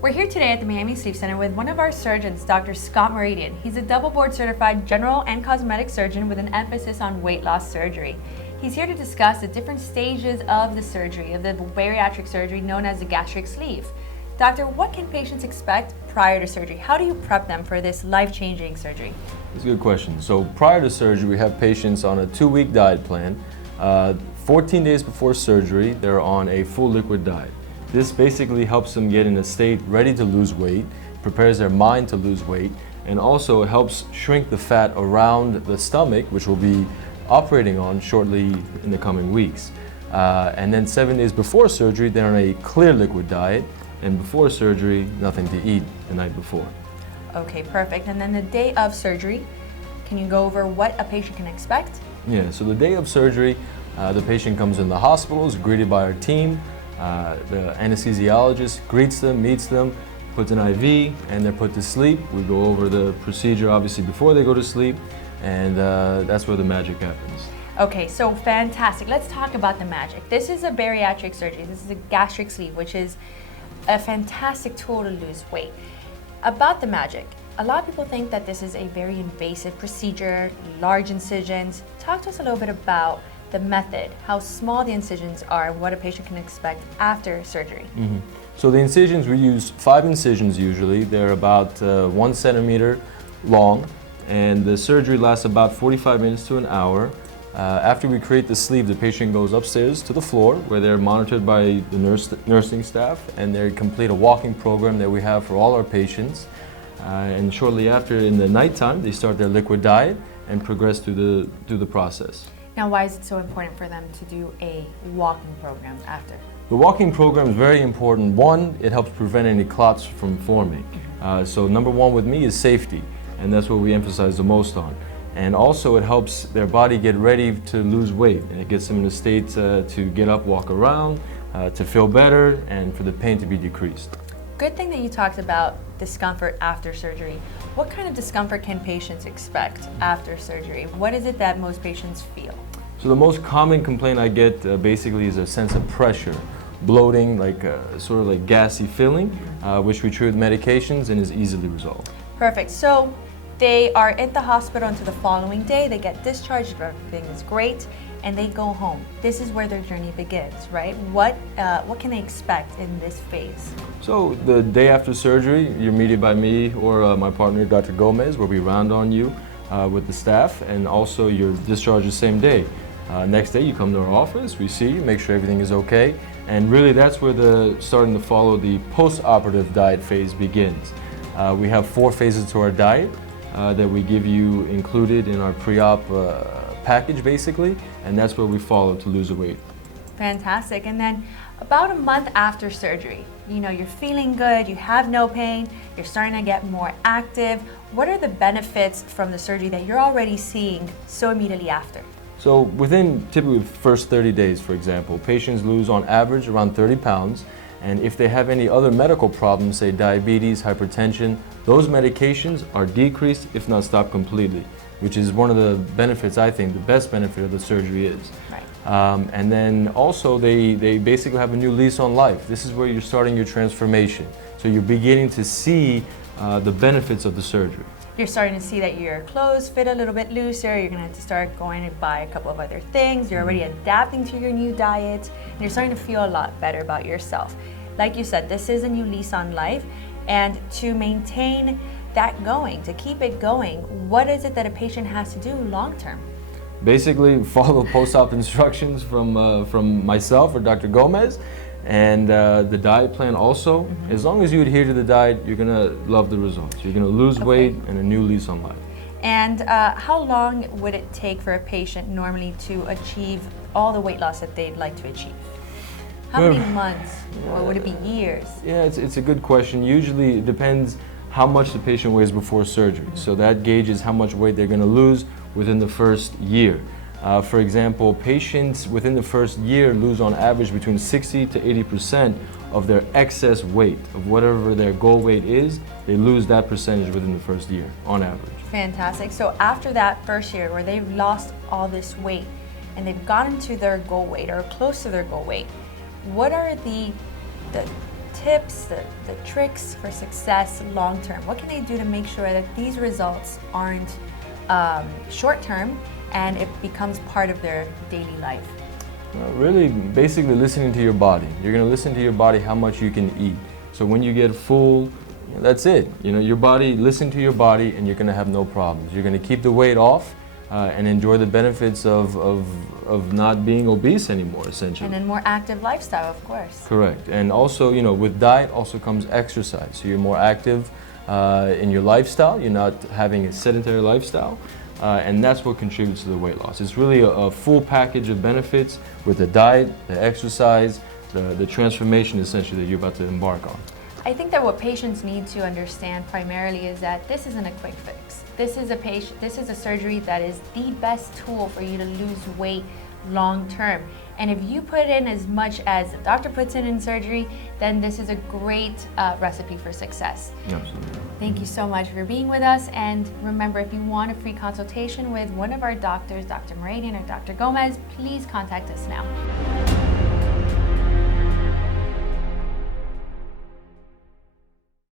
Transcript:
We're here today at the Miami Sleep Center with one of our surgeons, Dr. Scott Moradian. He's a double board certified general and cosmetic surgeon with an emphasis on weight loss surgery. He's here to discuss the different stages of the surgery, of the bariatric surgery known as the gastric sleeve. Doctor, what can patients expect prior to surgery? How do you prep them for this life-changing surgery? That's a good question. So prior to surgery, we have patients on a 2-week diet plan. 14 days before surgery, they're on a full liquid diet. This basically helps them get in a state ready to lose weight, prepares their mind to lose weight, and also helps shrink the fat around the stomach, which we'll be operating on shortly in the coming weeks. And then 7 days before surgery, they're on a clear liquid diet, and before surgery, nothing to eat the night before. Okay, perfect. And then the day of surgery, can you go over what a patient can expect? Yeah, so the day of surgery, the patient comes in the hospital, is greeted by our team. The anesthesiologist greets them, meets them, puts an IV, and they're put to sleep. We go over the procedure obviously before they go to sleep, and that's where the magic happens. Okay, so fantastic. Let's talk about the magic. This is a bariatric surgery. This is a gastric sleeve, which is a fantastic tool to lose weight. About the magic, a lot of people think that this is a very invasive procedure, large incisions. Talk to us a little bit about the method, how small the incisions are, what a patient can expect after surgery. So the incisions, we use 5 incisions usually. They're about 1 centimeter long, and the surgery lasts about 45 minutes to an hour. After we create the sleeve, the patient goes upstairs to the floor where they're monitored by the nursing staff, and they complete a walking program that we have for all our patients. And shortly after, in the nighttime, they start their liquid diet and progress through the process. Now, why is it so important for them to do a walking program after? The walking program is very important. One, it helps prevent any clots from forming. So number one with me is safety, and that's what we emphasize the most on. And also it helps their body get ready to lose weight, and it gets them in a state to get up, walk around, to feel better, and for the pain to be decreased. Good thing that you talked about discomfort after surgery. What kind of discomfort can patients expect after surgery? What is it that most patients feel? So the most common complaint I get basically is a sense of pressure, bloating, like sort of like gassy feeling, which we treat with medications and is easily resolved. Perfect. So they are at the hospital until the following day. They get discharged, everything is great, and they go home. This is where their journey begins, right? What can they expect in this phase? So the day after surgery, you're meted by me or my partner, Dr. Gomez, where we round on you with the staff, and also you're discharged the same day. Next day you come to our office, we see you, make sure everything is okay, and really that's where starting to follow the post-operative diet phase begins. We have 4 phases to our diet that we give you included in our pre-op package basically, and that's where we follow to lose the weight. Fantastic. And then about a month after surgery, you know, you're feeling good, you have no pain, you're starting to get more active. What are the benefits from the surgery that you're already seeing so immediately after? So within typically the first 30 days, for example, patients lose on average around 30 pounds. And if they have any other medical problems, say diabetes, hypertension, those medications are decreased, if not stopped completely, which is one of the benefits, I think, the best benefit of the surgery is. Right. And then also they basically have a new lease on life. This is where you're starting your transformation. So you're beginning to see the benefits of the surgery. You're starting to see that your clothes fit a little bit looser. You're going to have to start going and buy a couple of other things. You're already adapting to your new diet, and you're starting to feel a lot better about yourself. Like you said, this is a new lease on life, and to maintain that going, to keep it going, what is it that a patient has to do long term? Basically, follow post-op instructions from myself or Dr. Gomez, and the diet plan also. As long as you adhere to the diet, you're gonna love the results. You're gonna lose weight and a new lease on life. And how long would it take for a patient normally to achieve all the weight loss that they'd like to achieve? How many months, or would it be years? Yeah, it's a good question. Usually it depends how much the patient weighs before surgery. So that gauges how much weight they're gonna lose within the first year. For example, patients within the first year lose on average between 60 to 80% of their excess weight, of whatever their goal weight is. They lose that percentage within the first year, on average. Fantastic. So after that first year where they've lost all this weight and they've gotten to their goal weight or close to their goal weight, what are the tips, the tricks for success long term. What can they do to make sure that these results aren't short term and it becomes part of their daily life? Really, basically listening to your body. You're going to listen to your body how much you can eat. So when you get full, that's it. Your body, listen to your body and you're going to have no problems. You're going to keep the weight off and enjoy the benefits of not being obese anymore, essentially. And a more active lifestyle, of course. Correct. And also, with diet also comes exercise. So you're more active in your lifestyle. You're not having a sedentary lifestyle. And that's what contributes to the weight loss. It's really a full package of benefits with the diet, the exercise, the transformation essentially that you're about to embark on. I think that what patients need to understand primarily is that this isn't a quick fix. This is a surgery that is the best tool for you to lose weight long term. And if you put in as much as the doctor puts in surgery, then this is a great recipe for success. Absolutely. Thank you so much for being with us. And remember, if you want a free consultation with one of our doctors, Dr. Moradian or Dr. Gomez, please contact us now.